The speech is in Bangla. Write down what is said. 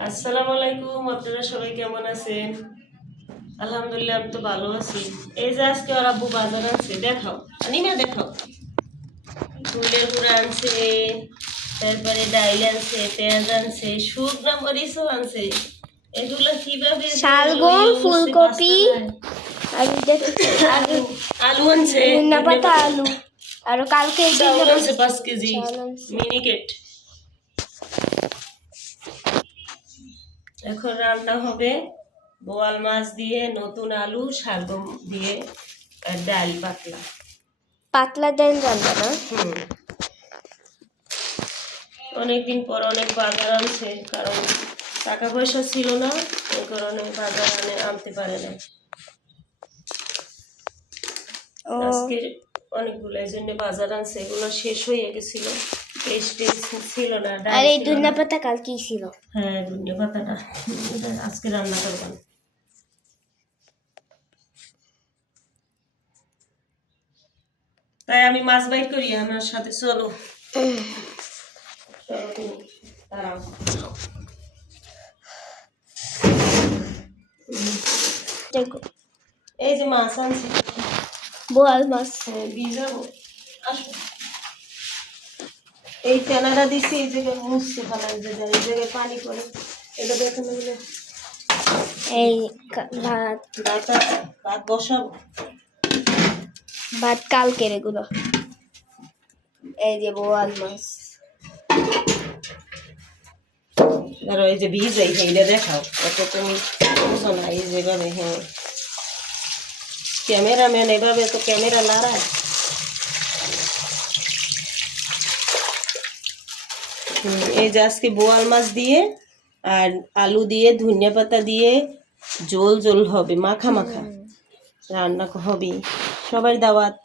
আসসালামু আলাইকুম, আপনারা সবাই কেমন আছেন? আলহামদুলিল্লাহ, আমি তো ভালো আছি। এই যে আজকে ওর আব্বু বাজার আনছে, দেখাও আনিমা দেখাও। ফুলের গুঁড়া আনছে, তারপরে ডাইল আনছে, পেঁয়াজ আনছে, শুকনা মরিচও আনছে। এগুলো কিভাবে শালগম, ফুলকপি আর আলু আলু আনছে, ধনেপাতা, আলু আর কালকে চাউল আনছে 5 কেজি মিনিকেট। এখন রান্না হবে বোয়াল মাছ দিয়ে, নতুন আলু, শালগম দিয়ে আর ডাল পাতলা পাতলা ডাল রান্না না। অনেকদিন পর অনেক বাজার আনছে, কারণ টাকা পয়সা ছিল না, এই কারণে বাজার আনতে পারে না। আজকে অনেকগুলো এই জন্য বাজার আনছে, এগুলো শেষ হয়ে গেছিল, টেস্ট ছিল না। আর এই ধনেপাতা কালকেই ছিল। হ্যাঁ, ধনেপাতাটা আজকে রান্না করবেন। তাই আমি মাছ বাইর করি, আমার সাথে চলো। দাঁড়াও, এই যে মাছ আনছি, বোয়াল মাছ। ভিজাবো, আসো। এই তেনারা দিছি, এই জায়গায় মুছছে ফেলার জায়গায়, এই জায়গায় পানি পড়ে, এটা দেখুন। এই ভাত ভাত বসাবো, ভাত কালকের এগুলো। এই যে বোয়াল মাছ, আর এই যে ভিজাই, এইটা দেখাও, অত তুমি বুঝো না। এই যেভাবে, হ্যাঁ, ক্যামেরাম্যান এভাবে তো ক্যামেরা নাড়ায়। এই যে আজকে বোয়াল মাছ দিয়ে আর আলু দিয়ে ধনিয়া দিয়ে ঝোল ঝোল হবে, মাখা মাখা রান্না হবে। সবাই দাওয়াত।